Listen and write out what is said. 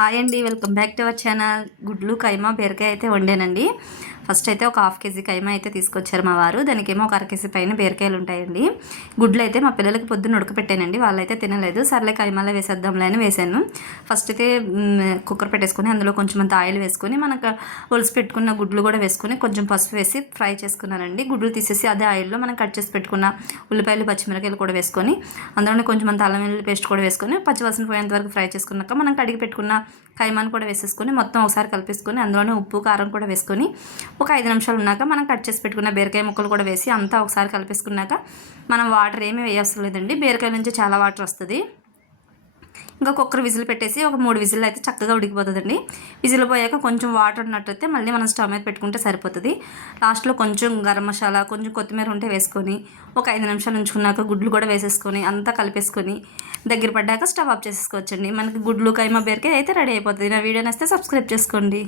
Hi అండి, welcome back to our channel. గుడ్లు కైమా బీరకాయ అయితే వండానండి. ఫస్ట్ అయితే ఒక హాఫ్ కేజీ కైమా అయితే తీసుకొచ్చారు మా వారు. దానికేమో ఒక అర కేజీ పైన బీరకాయలు ఉంటాయండి. గుడ్లు అయితే మా పిల్లలకి పొద్దున్న ఉడకపెట్టానండి, వాళ్ళైతే తినలేదు. సర్లే కైమాలో వేసేద్దాంలే అని వేసాను. ఫస్ట్ అయితే కుక్కర్ పెట్టేసుకొని అందులో కొంచెం అంత ఆయిల్ వేసుకొని మనకు ఒలిసి పెట్టుకున్న గుడ్లు కూడా వేసుకొని కొంచెం పసుపు వేసి ఫ్రై చేసుకున్నానండి. గుడ్లు తీసేసి అదే ఆయిల్లో మనం కట్ చేసి పెట్టుకున్న ఉల్లిపాయలు పచ్చిమిరకాయలు కూడా వేసుకొని అందులోనే కొంచెం అంత అల్లం వెల్లుల్లి పేస్ట్ కూడా వేసుకొని పచ్చివాసన పోయేంత వరకు ఫ్రై చేసుకున్నాక మనం కడిగి పెట్టుకున్న కైమాను కూడా వేసేసుకొని మొత్తం ఒకసారి కలిపేసుకొని అందులోనే ఉప్పు కారం కూడా వేసుకొని ఒక 5 నిమిషాలు ఉన్నాక మనం కట్ చేసి పెట్టుకున్న బీరకాయ ముక్కలు కూడా వేసి అంతా ఒకసారి కలిపేసుకున్నాక మనం వాటర్ ఏమీ వేయవసరం లేదండి. బీరకాయ నుంచి చాలా వాటర్ వస్తుంది. ఇంకా కుక్కర్ విజిల్ పెట్టేసి ఒక 3 విజిల్ అయితే చక్కగా ఉడికిపోతుందండి. విజిల్ పోయాక కొంచెం వాటర్ ఉన్నట్టయితే మళ్ళీ మనం స్టవ్ మీద పెట్టుకుంటే సరిపోతుంది. లాస్ట్లో కొంచెం గరం మసాలా కొంచెం కొత్తిమీర ఉంటే వేసుకొని ఒక 5 నిమిషాలు ఉంచుకున్నాక గుడ్లు కూడా వేసేసుకొని అంతా కలిపేసుకొని దగ్గర పడ్డాక స్టవ్ ఆఫ్ చేసేసుకోవచ్చండి. మనకి గుడ్లు కైమా బీరకాయ అయితే రెడీ అయిపోతుంది. నా వీడియో నచ్చితే సబ్స్క్రైబ్ చేసుకోండి.